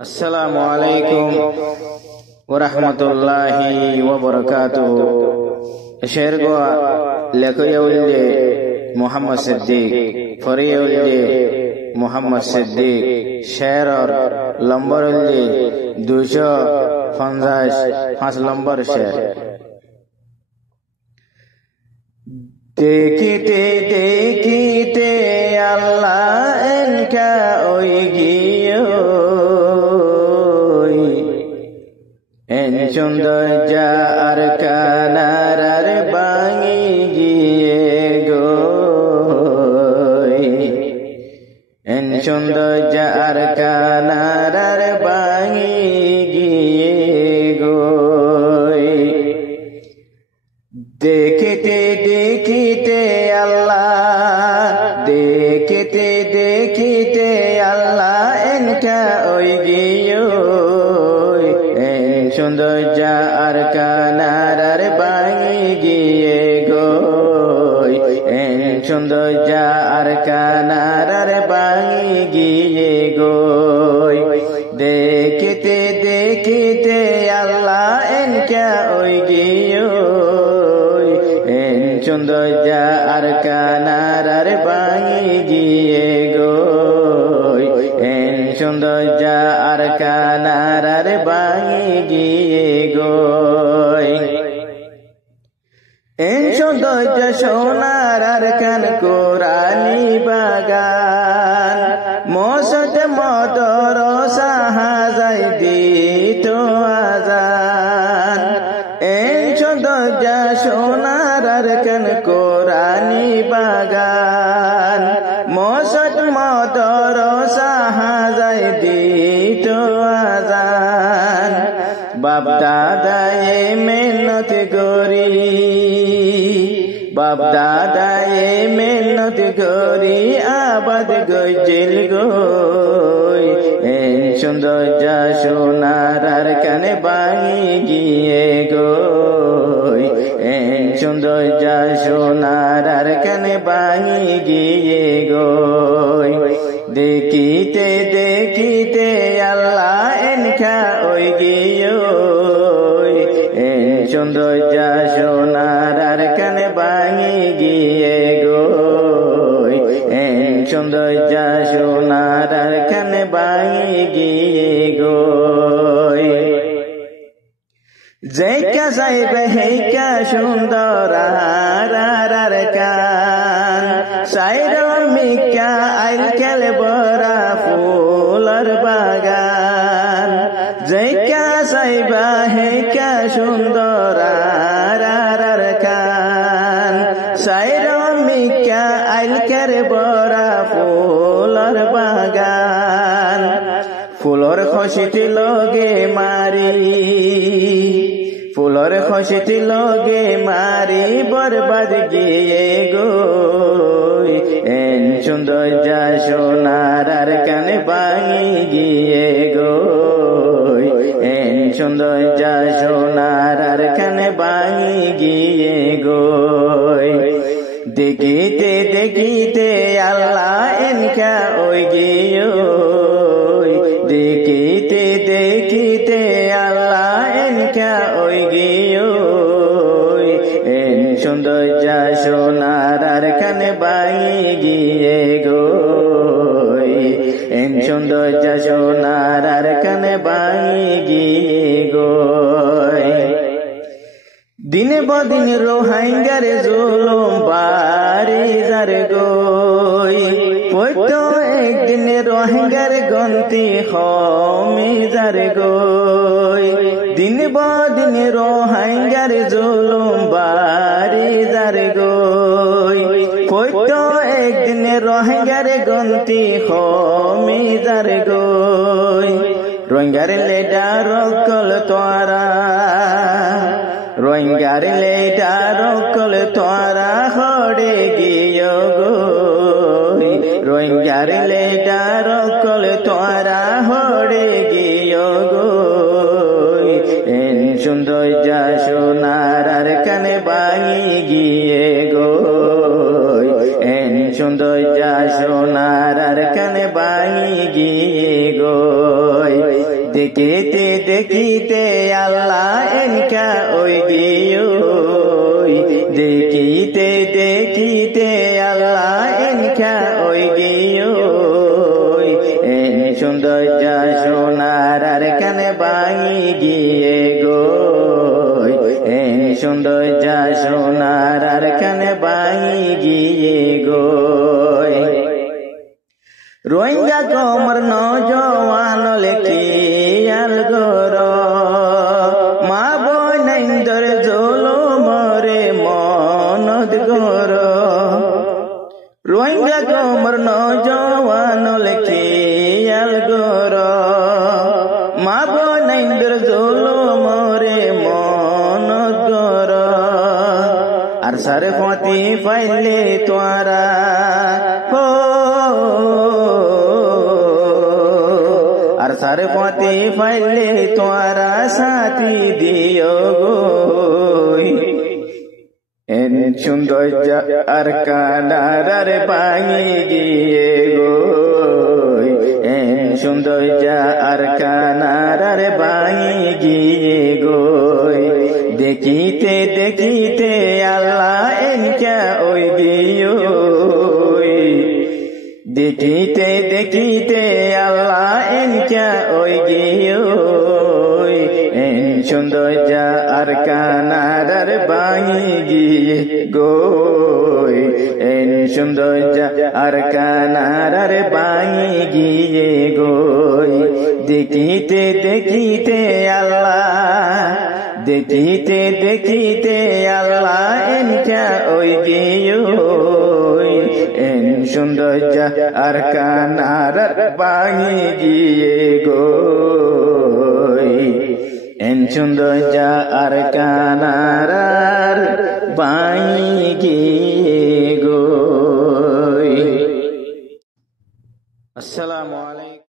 আসসালামু আলাইকুম ওয়া রাহমাতুল্লাহি ওয়া বারাকাতুহু। শের গোয়া লেখয়উল্লে মুহাম্মদ সিদ্দিক ফরিয়উল্লে মুহাম্মদ সিদ্দিক শেরর লম্বরউল্লে 255 নম্বর শের। देखते देखते अल्लाह इनका ओइगियो इन सुंदर जार कानार बांगी गिए गो इन सुंदर जार कानार बांगी गिए गो। देखते देखते अल्लाह इनका ओइगियो इन सुंदर जार कानार बांगी गिए गो इन सुंदर जार कानार बांगी गिए गो। देखते देखते अल्लाह इनका ओइगियो सुंदर जार कानार बांगी गिए गो इन सुंदर जार कानार बांगी गिए गो। इन सुंदर सोनार कान कोरानी बागान मोसद मदर साहाजाय दितो आजान। इन सुंदर सोनार कान कोरानी बागान मोसद मदर साहाजाय दितो आजान। बाप दादाए मेहनत गरी बाप दादाए मेहनत गरी आबाद गजिल गो इन सुंदर सोनार कान बांगी गिए गो इन सुंदर सोनार कान बांगी गिए गो। देखते देखते अल्लाह इनका ओइगियो इन सुंदर सोनार कान बांगी गिए गो इन सुंदर सोनार कान बांगी गिए गो। जैका साहिब हैका सुंदर आरार कान साइर मिका आइल केल बरा फूलर बागान। जैका साहिब हैका सुंदर आरार कान साइर मिका आइल केल बरा फूलर बागान। फूलर खसिति लगे मारी फूलर खसिति लगे मारी बर्बाद गिए गो इन सुंदर सोनार कान बांगी गिए गो इन सुंदर सोनार कान बांगी गिए गो। देखते देखते अल्लाह इनका ओइगियो देखते देखते अल्लाह इनका ओइगियो इन सुंदर सोनार कान बांगी गिए गो इन सुंदर सोनार कान बांगी गिए गो। दिन बदिन रोहिंग्यार जुलुम बारी जार गोई पयतो एक दिन रोहिंग्यार गन्ति खमी जार गोई। दिन बदिन रोहिंग्यार जुलुम बारी जार गोई पयतो एक दिन रोहिंग्यार गन्ति खमी जार गोई। रोहिंग्यार लेडार कल तोरा रोहिंग्यार लेडार कल तोरा हड़े गियो गो रोहिंग्यार लेडार कल तोरा हड़े गियो गो इन सुंदर सोनार कान बांगी गिए गो इन सुंदर सोनार कान बांगी गिए गो। দেখিতে দেখিতে আল্লাহ এনকা ওই গিয়োই দেখিতে দেখিতে আল্লাহ এনকা ওই গিয়োই এন সৌন্দর্য সোনার আর কানে বাঙি গিয়ে গোই এন সৌন্দর্য সোনার আর কানে বাঙি গিয়ে গোই রোহিঙ্গা কমর নজওয়ান লেখি আল গর মা বইনাইন্দর জলো মরে মনদ গর রোহিঙ্গা কমর নজওয়ান লেখি আল গর মা বইনাইন্দর জলো মরে মনদ গর আর সারে ফতি ফাইলে তোরা আর সারে ফতে ফাইলে তোরা সাথী দিও গোই এন সৌন্দর্য আর কানার আর ভাঙি গিয়ে গোই এন সৌন্দর্য আর কানার আর ভাঙি গিয়ে গোই দেখিতে দেখিতে আল্লাহ এনকা ওই দিও দেখিতে দেখিতে আল্লাহ এনকা ওই গিয়োই এন সৌন্দর্য আর কানার আর ভাঙি গিয়ে গোই এন সৌন্দর্য আর কানার আর ভাঙি গিয়ে গোই দেখিতে দেখিতে আল্লাহ দেখিতে দেখিতে আল্লাহ এনকা ওই গিয়োই এন সৌন্দর্য আর কানার ভাঙি গিয়ে গোই এন সৌন্দর্য আর কানার ভাঙি গিয়ে গোই। আসসালামু আলাইকুম।